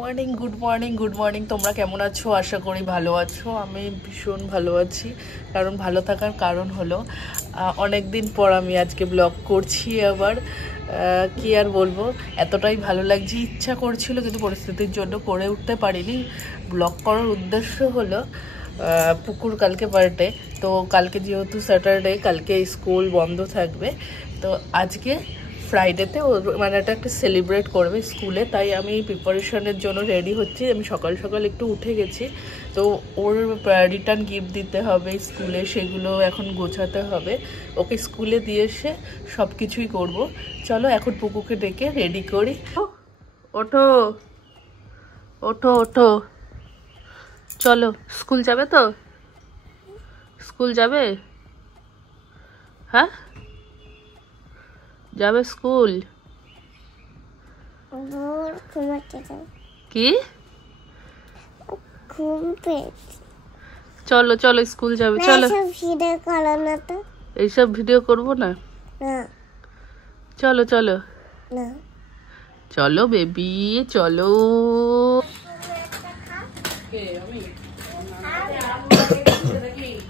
Good morning. তোমরা কেমন আছো? আশা করি ভালো আছো। আমি ভীষণ ভালো আছি, কারণ ভালো থাকার কারণ হলো অনেক দিন পর আমি আজকে ব্লগ করছি আবার। কি আর বলবো, এতটাই ভালো লাগছে, ইচ্ছা করছিল কিন্তু পরিস্থিতির জন্য করে উঠতে পারিনি। ব্লগ করার উদ্দেশ্য হলো পুকুর কালকে বার্থডে, তো কালকে যেহেতু স্যাটারডে, কালকে স্কুল বন্ধ থাকবে, তো আজকে ফ্রাইডেতে ওর মানে একটা সেলিব্রেট করবে স্কুলে, তাই আমি প্রিপারেশনের জন্য রেডি হচ্ছি। আমি সকাল সকাল একটু উঠে গেছি, তো ওর রিটার্ন গিফট দিতে হবে স্কুলে, সেগুলো এখন গোছাতে হবে। ওকে স্কুলে দিয়ে এসে সব কিছুই করবো। চলো এখন পুকুকে ডেকে রেডি করি। ওঠো ওঠো ওঠো, চলো স্কুল যাবে তো? স্কুল যাবে? হ্যাঁ যাবে স্কুল? কি চলো চলো স্কুল যাবে, চলো। এইসব ভিডিও করবো না, চলো চলো চলো বেবি চলো।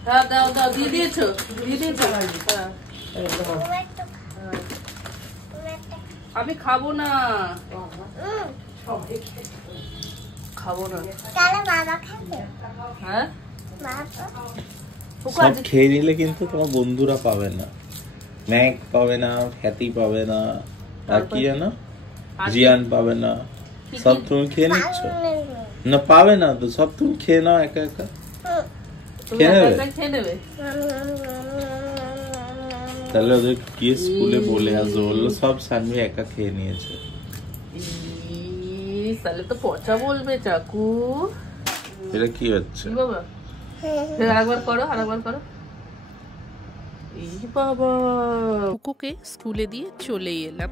দাও দাও, দিয়ে দিয়েছো? দিয়ে দিয়েছো? আমি খাবো না, খাবো না। হ্যাঁ সব খেয়ে নিলে কিন্তু তোমার বন্ধুরা পাবে না, ম্যাক পাবে না, খ্যাতি পাবে না, আর কি জানো জিয়ান পাবে না। সব তুমি খেয়ে নিচ্ছ না, পাবে না তো, সব তুমি খেয়ে নাও একা একা। খেয়ে নেবে? তাহলে ওদের গিয়ে স্কুলে বলে আসবো, বললো সব সানভি একা খেয়ে নিয়েছে। তাহলে তো পচা বলবে চাকু। এটা কি হচ্ছে বাবা? আরেকবার করো, আরেকবার করো। এই বাবা, কুকুকে স্কুলে দিয়ে চলেই এলাম।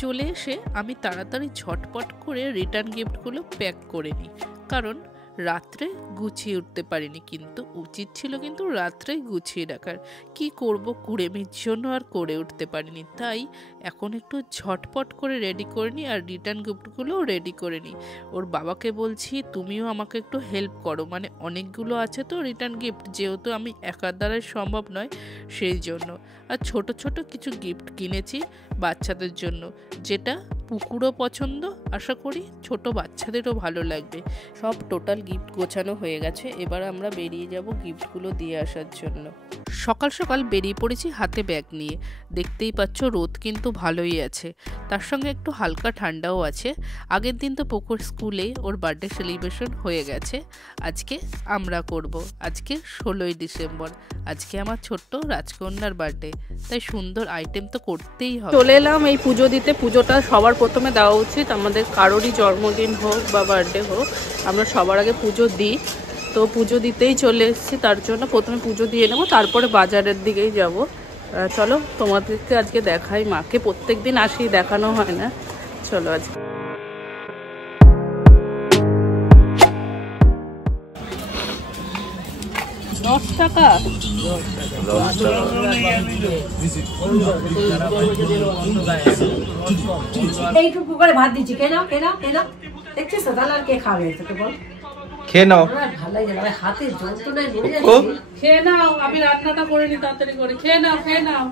চলে এসে আমি তাড়াতাড়ি ঝটপট করে রিটার্ন গিফটগুলো প্যাক করে নিই, কারণ রাত্রে গুছিয়ে উঠতে পারিনি, কিন্তু উচিত ছিল কিন্তু রাত্রেই গুছিয়ে রাখার। কি করব, কুড়েমির জন্য আর করে উঠতে পারিনি, তাই এখন একটু ঝটপট করে রেডি করে নিই আর রিটার্ন গিফটগুলোও রেডি করে নিই। ওর বাবাকে বলছি তুমিও আমাকে একটু হেল্প করো, মানে অনেকগুলো আছে তো রিটার্ন গিফট, যেহেতু আমি একার দ্বারাই সম্ভব নয় সেই জন্য। আর ছোট ছোট কিছু গিফট কিনেছি বাচ্চাদের জন্য, যেটা পুকুরও পছন্দ, আশা করি ছোট বাচ্চাদেরও ভালো লাগবে। সব টোটাল গিফট গোছানো হয়ে গেছে, এবার আমরা বেরিয়ে যাব গিফটগুলো দিয়ে আসার জন্য। সকাল সকাল বেরিয়ে পড়েছি হাতে ব্যাগ নিয়ে। দেখতেই পাচ্ছ রোদ কিন্তু ভালোই আছে, তার সঙ্গে একটু হালকা ঠান্ডাও আছে। আগের দিন তো পুকুর স্কুলে ওর বার্থডে সেলিব্রেশন হয়ে গেছে, আজকে আমরা করব। আজকে 16ই ডিসেম্বর, আজকে আমার ছোট্ট রাজকন্যার বার্থডে, তাই সুন্দর আইটেম তো করতেই হবে। চলে এলাম এই পুজো দিতে। পুজোটা সবার প্রথমে দেওয়া উচিত, আমাদের কারোরই জন্মদিন হোক বা বার্থডে হোক, আমরা সবার আগে পুজো দিই। তো পুজো দিতেই চলে এসেছি, তার জন্য প্রথমে পুজো দিয়ে নেবো, তারপরে বাজারের দিকেই যাব। চলো তোমাদেরকে আজকে দেখাই, মাকে প্রত্যেক দিন আসি, দেখানো হয় না। চলো আজকে টাকা এইটুকু করে ভাত দিচ্ছি, কেন কেন কেন দেখছিস তো, তাহলে আর কে খাবে? তোকে বল, খেয়ে নাও। ভালোই যাবে, হাতে যন্ত্রণায় মরে ও, যাচ্ছে। খেয়ে নাও, আমি রান্নাটা করে নি তাড়াতাড়ি করে। খেয়ে নাও, খেয়ে নাও।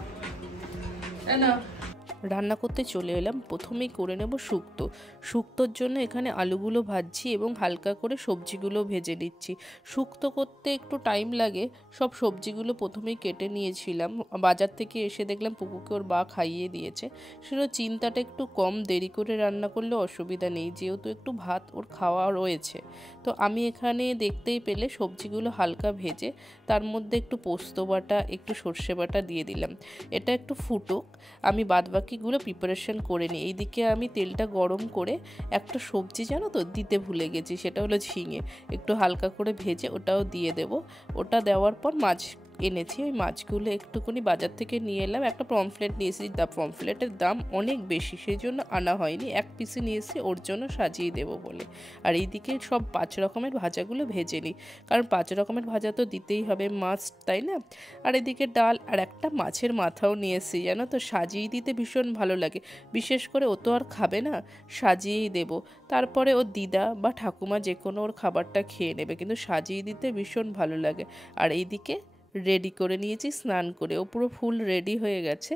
রান্না করতে চলে এলাম। প্রথমেই করে নেব শুক্তো। শুক্তোর জন্য এখানে আলুগুলো ভাজছি এবং হালকা করে সবজিগুলো ভেজে নিচ্ছি। শুক্তো করতে একটু টাইম লাগে, সব সবজিগুলো প্রথমেই কেটে নিয়েছিলাম। বাজার থেকে এসে দেখলাম পুকুকে ওর বা খাইয়ে দিয়েছে, সেটা চিন্তাটা একটু কম, দেরি করে রান্না করলে অসুবিধা নেই, যেহেতু একটু ভাত ওর খাওয়া রয়েছে। তো আমি এখানে দেখতেই পেলে সবজিগুলো হালকা ভেজে তার মধ্যে একটু পোস্ত বাটা, একটু সর্ষে বাটা দিয়ে দিলাম। এটা একটু ফুটুক, আমি বাদবাকিগুলো প্রিপারেশন করে নিই। এইদিকে আমি তেলটা গরম করে একটা সবজি জানো তো দিতে ভুলে গেছি, সেটা হলো ঝিঙে। একটু হালকা করে ভেজে ওটাও দিয়ে দেব। ওটা দেওয়ার পর এনেছি। ওই মাছগুলো একটুখানি বাজার থেকে নিয়ে এলাম। একটা পমফ্লেট নিয়েছি, পমফ্লেটের দাম অনেক বেশি, সেই জন্য আনা হয়নি। এক পিসে নিয়েছি ওর জন্য সাজিয়ে দেবো বলে। আর এইদিকে সব 5 রকমের ভাজাগুলো ভেজে নিই, কারণ 5 রকমের ভাজা তো দিতেই হবে, মাছ, তাই না? আর এদিকে ডাল আর একটা মাছের মাথাও নিয়েছি, জানো তো, সাজিয়ে দিতে ভীষণ ভালো লাগে। বিশেষ করে ও তো আর খাবে না, সাজিয়েই দেবো। তারপরে ওর দিদা বা ঠাকুমা যে কোনো ওর খাবারটা খেয়ে নেবে, কিন্তু সাজিয়ে দিতে ভীষণ ভালো লাগে। আর এইদিকে রেডি করে নিয়েছি স্নান করে, ও পুরো ফুল রেডি হয়ে গেছে।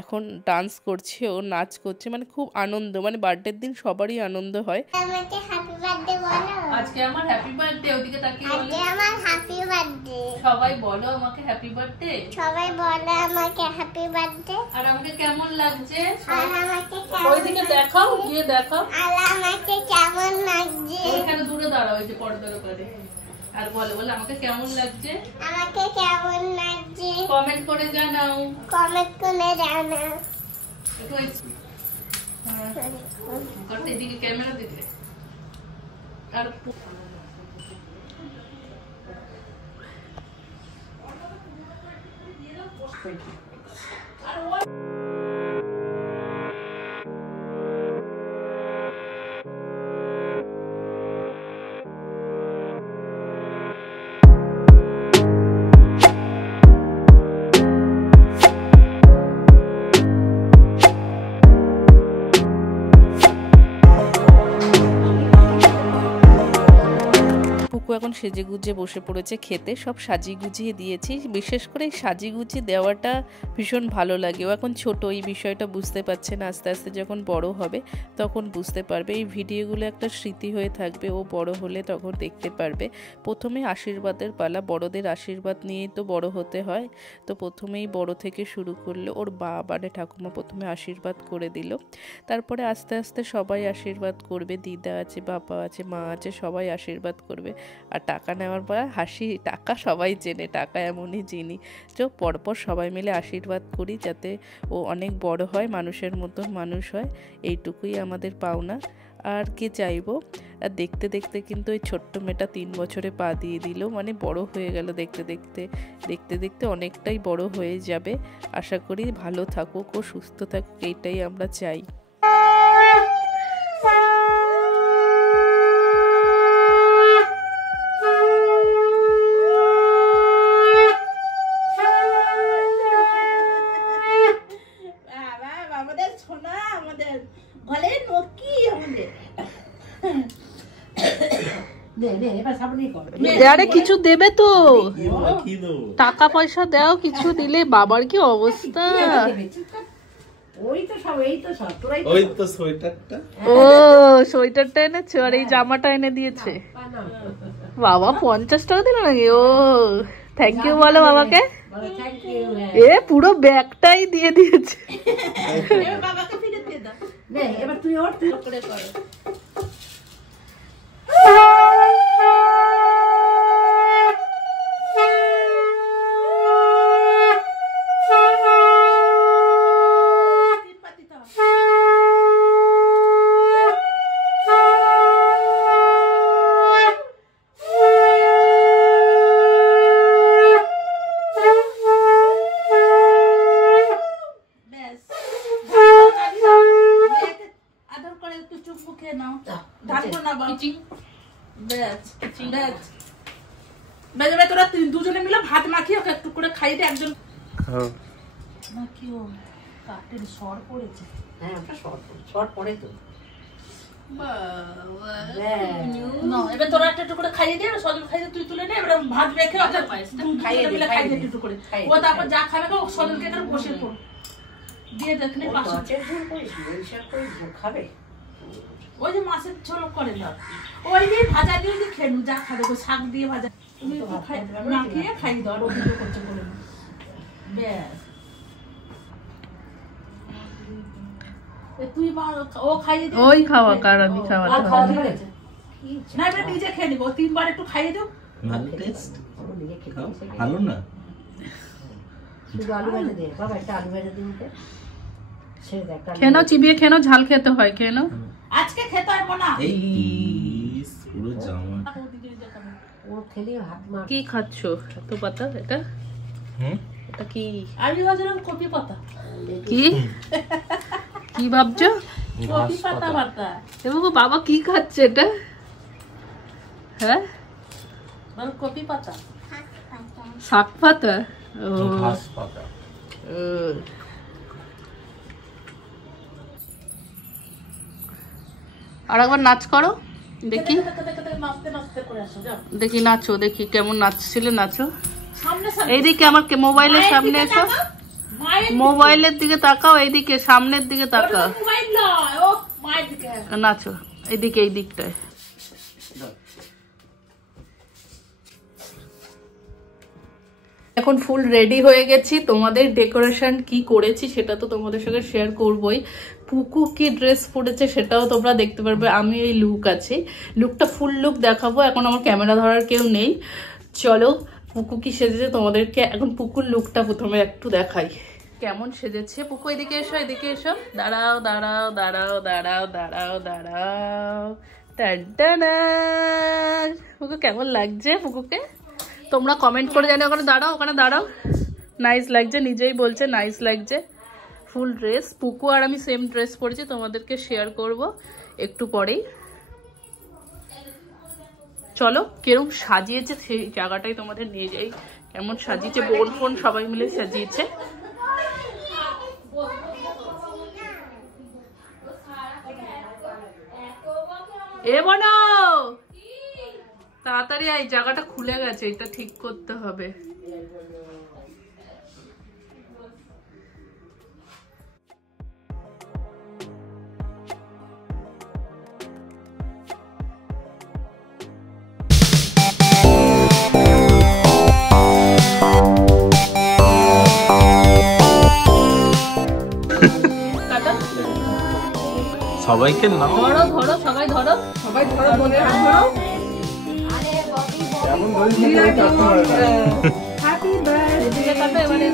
এখন ডান্স করছে, ও নাচ করছে, মানে খুব আনন্দ, মানে বার্থডের দিন সবারই আনন্দ হয়। আমাকে হ্যাপি বার্থডে বলো। আজকে আমার হ্যাপি বার্থডে, ওদিকে তাকিয়ে বলো। আজকে আমার হ্যাপি বার্থডে। সবাই বলো আমাকে হ্যাপি বার্থডে। সবাই বলে আমাকে হ্যাপি বার্থডে। আর আমাকে কেমন লাগছে? আর আমাকে কেমন ওইদিকে দেখাও, গিয়ে দেখাও। আর আমাকে কেমন লাগছে? এখানে দূরে দাঁড়াও, ওই যে পর্দার ওপরে। আর বলো বলো আমাকে কেমন লাগছে? আমাকে কেমন লাগছে? কমেন্ট করে জানাও। কমেন্ট করে জানাও। একটু করতে এদিকে ক্যামেরা দিকে। আর এখন সেজে গুজে বসে পড়েছে খেতে, সব সাজিয়ে গুজিয়ে দিয়েছি। বিশেষ করে সাজিয়ে গুজিয়ে দেওয়াটা ভীষণ ভালো লাগে। ও এখন ছোট, এই বিষয়টা বুঝতে পারছে না, আস্তে আস্তে যখন বড় হবে তখন বুঝতে পারবে। এই ভিডিওগুলো একটা স্মৃতি হয়ে থাকবে, ও বড় হলে তখন দেখতে পারবে। প্রথমে আশীর্বাদের পালা, বড়দের আশীর্বাদ নিয়েই তো বড় হতে হয়। তো প্রথমেই বড় থেকে শুরু করলে, ওর বাবারে ঠাকুমা প্রথমে আশীর্বাদ করে দিল, তারপরে আস্তে আস্তে সবাই আশীর্বাদ করবে। দিদা আছে, বাবা আছে, মা আছে, সবাই আশীর্বাদ করবে। আর টাকা নেওয়ার পর হাসি, টাকা সবাই চেনে, টাকা এমনই জিনিস। তো পরপর সবাই মিলে আশীর্বাদ করি যাতে ও অনেক বড় হয়, মানুষের মতন মানুষ হয়। এইটুকুই আমাদের পাওনা, আর কে চাইবো। আর দেখতে দেখতে কিন্তু ওই ছোট্ট মেয়েটা 3 বছরে পা দিয়ে দিল, মানে বড় হয়ে গেল। দেখতে দেখতে দেখতে দেখতে অনেকটাই বড় হয়ে যাবে। আশা করি ভালো থাকুক, ও সুস্থ থাকুক, এইটাই আমরা চাই। আরে কিছু দেবে তো, টাকা পয়সা দাও, কিছু দিলে। বাবার কি অবস্থা! ও সোয়েটারটা এনেছো, আর এই জামাটা এনে দিয়েছে। বাবা 50 টাকা দিল নাকি? ও থ্যাংক ইউ বলো বাবাকে। এ পুরো ব্যাগটাই দিয়ে দিয়েছে। বাবাকে ফিরে দিয়ে দাও। এবার তুই ওর করে করো। তোরা দুজনে মিলে ভাত মাখিয়ে ওকে একটু করে খাই দে। একজন কাটের সর পড়েছে। হ্যাঁ ওটা সর পড়ে তো। এবার তোরা একটু করে খাইয়ে দিয়ে সজল খাইয়ে তুই তুলে নে। এবার ভাত মেখে খাইয়ে দিলে খাইয়ে একটু করে ও তারপর যা খাবে ও সজলকে এখানে বসে পড় দিয়ে দেখনে পাশে খাবে। ওই যে মাছের ঝোল করে দাও, ওই দিয়ে ভাজা দিয়ে খেয়ে যা খাবে, শাক দিয়ে ভাজা মাখিয়ে খাইয়ে দাও। অভিযোগ করছে বলে ব্যাস। তুই ও খাইয়ে দে, ওই খাওয়া কার আমি খাওয়া না, এবার নিজে খেয়ে নিব। 3 বার একটু খাইয়ে দাও। ভালো টেস্ট, ভালো না? শুধু আলু ভাজা দে বাবা, একটা আলু ভাজা দিন তে ছেড়ে দে। কেন চিবিয়ে কেন ঝাল খেতে হয়? কেন আজকে খেতে হয় না? এই পুরো জামা ও খেলে হাত মার। কি খাচ্ছো তো পাতা? এটা এটা কি? আমি ভাবছিলাম কপি পাতা। কি কি ভাবছো? কপি পাতা বাটা। এবং বাবা কি খাচ্ছে এটা? হ্যাঁ মানে কপি পাতা। শাক পাতা। ও ঘাস পাতা। আর একবার নাচ করো দেখি, নাচতে নাচতে করে আসো যাও। দেখি নাচো, দেখি কেমন নাচছিলে, নাচো। সামনে এইদিকে আমার মোবাইলের সামনে এসো, মোবাইলের দিকে তাকাও, এইদিকে সামনের দিকে তাকাও, মোবাইল নয়, ও মায়ের দিকে নাচো এইদিকে, এই দিকটায়। এখন ফুল রেডি হয়ে গেছি, তোমাদের ডেকোরেশন কি করেছি সেটা তো তোমাদের সঙ্গে শেয়ার করবই। পুকু কি ড্রেস পরেছে সেটাও তোমরা দেখতে পারবে। আমি এই লুক আছে, লুকটা ফুল লুক দেখাবো। এখন আমার ক্যামেরা ধরার কেউ নেই, চলো পুকু কি সেজেছে তোমাদেরকে এখন পুকুর লুকটা প্রথমে একটু দেখাই। কেমন সেজেছে পুকু? এদিকে এসো, এদিকে এসো, দাঁড়াও দাঁড়াও দাঁড়াও দাঁড়াও দাঁড়াও দাঁড়াও। টাডানা, পুকু কেমন লাগছে? পুকুকে তোমরা কমেন্ট করে জানো। ওখানে দাঁড়াও, ওখানে দাঁড়াও। নাইস লাগছে, নিজেই বলছে নাইস লাগছে। ফুল ড্রেস, পুকু আর আমি সেম ড্রেস পরেছি, তোমাদেরকে শেয়ার করব একটু পরেই। চলো কিরকম সাজিয়েছে সেই জায়গাটাই তোমাদের নিয়ে যাই। কেমন সাজিয়েছে, বোন ফোন সবাই মিলে সাজিয়েছে। এ বোনো তাড়াতাড়ি এই জায়গাটা খুলে গেছে, এটা ঠিক করতে হবে। সবাইকে নাও, ধরো ধরো সবাই ধরো, সবাই ধরো, বোনের হাত ধরো। হ্যাপি বার্থডে কাটো এবারে।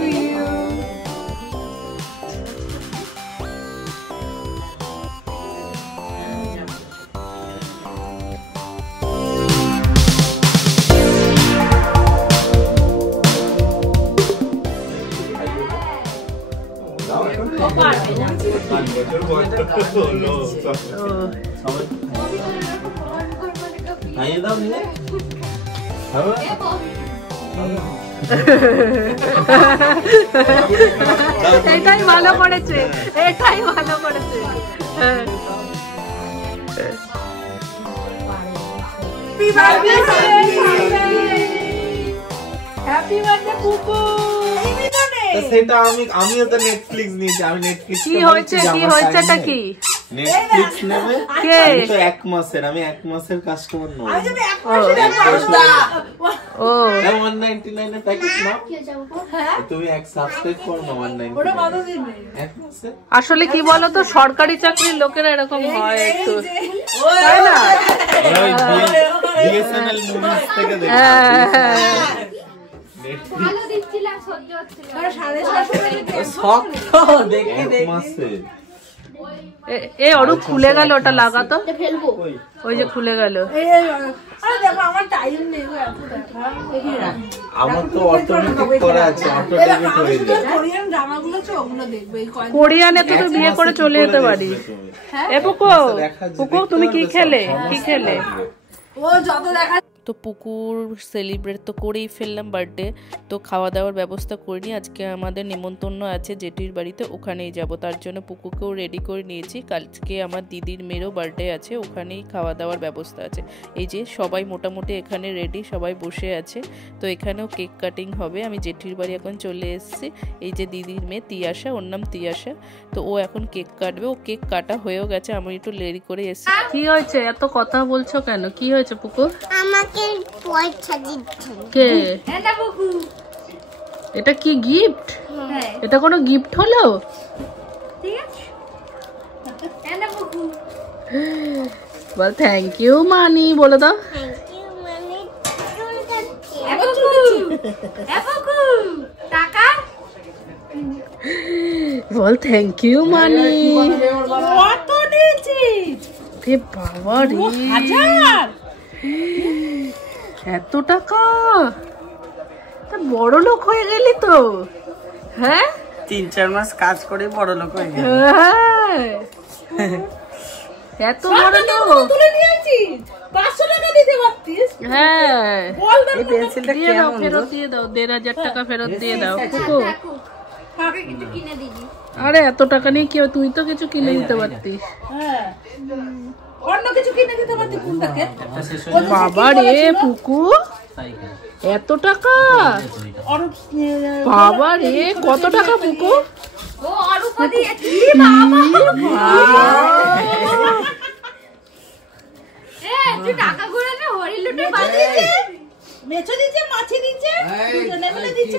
এটাই ভালো করেছে, এটাই ভালো করেছে। হ্যাপি বার্থডে পুকু। সেটা আমিও তো নেটফ্লিক্স নিয়েছি, আমি নেটফ্লিক্স কি হয়েছে, কি হয়েছেটা কি? নেটফ্লিক্স নেবে কে? আমি তো এক মাসের কাস্টমার নই। ও 199 এর প্যাকেজ নাও, তুমি এক সাবস্ক্রাইব করো না 199 এক মাসে। আসলে কি বলতো, সরকারি চাকরির লোকেরা এরকম হয় একটু, তাই না? ওই বিএসএনএল মুভিজ থেকে দেখো, ভালো দিচ্ছিলাম, সহ্য হচ্ছিল না। এক মাসে। এ অরূপ খুলে গেল, ওটা লাগাতো, ওই যে খুলে গেল। আমার তো অটোমেটিক করা আছে, অটোমেটিক হয়ে যায়। কোরিয়ানে তো তুই বিয়ে করে চলে যেতে পারিস। এ পুকু, পুকু তুমি কি খেলে, কি খেলে? তো পুকুর সেলিব্রেট তো করেই ফেললাম বার্থডে, তো খাওয়া দাওয়ার ব্যবস্থা করিনি। আজকে আমাদের নিমন্ত্রণ আছে জেঠির বাড়িতে, ওখানেই যাব, তার জন্য পুকুকেও রেডি করে নিয়েছি। কালকে আমার দিদির মেয়েরও বার্থডে আছে, ওখানেই খাওয়া দাওয়ার ব্যবস্থা আছে। এই যে সবাই মোটামুটি এখানে রেডি, সবাই বসে আছে। তো এখানেও কেক কাটিং হবে। আমি জেঠির বাড়ি এখন চলে এসেছি। এই যে দিদির মেয়ে তিয়াশা, ওর নাম তিয়াশা, তো ও এখন কেক কাটবে। ও কেক কাটা হয়েও গেছে, আমি একটু লেরি করে এসেছি। কি হয়েছে, এত কথা বলছো কেন? কি হয়েছে পুকুর? আমাকে পয়সা দিচ্ছে কে? এটা কি গিফট? এটা কোনো গিফট হলো? বল থ্যাংক ইউ মানি, বলে দাও। থ্যাংক ইউ মানে বল থ্যাংক ইউ মানি। রে বাবা রে, এত টাকা! তা বড় লোক হয়ে গেলি তো, হ্যাঁ 3-4 মাস কাজ করে বড় লোক হয়ে গেল। এত বড় লোক তুলে নিয়েছিস 500 টাকা দিতে পারতিস। হ্যাঁ এই পেন্সিলটা দিয়ে দাও, কেমন ফেরত দিয়ে দাও, 1500 টাকা ফেরত দিয়ে দাও কুকু। কাকে কিছু কিনে দিবি? আরে এত টাকা নিয়ে কি হবে, তুই তো কিছু কিনে দিতে পারতিস। হ্যাঁ অন্য কিছু কিনে দিতে পারতি ফুলটাকে। বাবা রে পুকু, এত টাকা, বাবা রে কত টাকা পুকু, ও অরূপ দিয়েছি। এ তুই টাকা গুলো নে হরি লুটে বাজিয়েছে। মেছো দিচ্ছে, মাছি দিচ্ছে, দুজনে মিলে দিচ্ছে।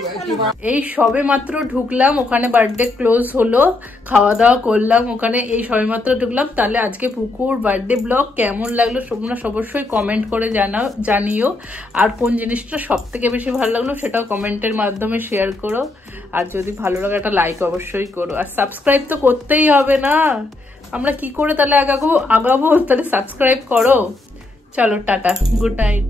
এই সবে মাত্র ঢুকলাম, ওখানে বার্থডে ক্লোজ হলো, খাওয়া দাওয়া করলাম ওখানে, এই সবে মাত্র ঢুকলাম। তাহলে আজকে পুকুর বার্থডে ব্লগ কেমন লাগলো তোমরা অবশ্যই কমেন্ট করে জানিও। আর কোন জিনিসটা সব থেকে বেশি ভালো লাগলো সেটাও কমেন্টের মাধ্যমে শেয়ার করো। আর যদি ভালো লাগে একটা লাইক অবশ্যই করো, আর সাবস্ক্রাইব তো করতেই হবে না, আমরা কি করে তাহলে আগাবো, তাহলে সাবস্ক্রাইব করো। চলো টাটা, গুড নাইট।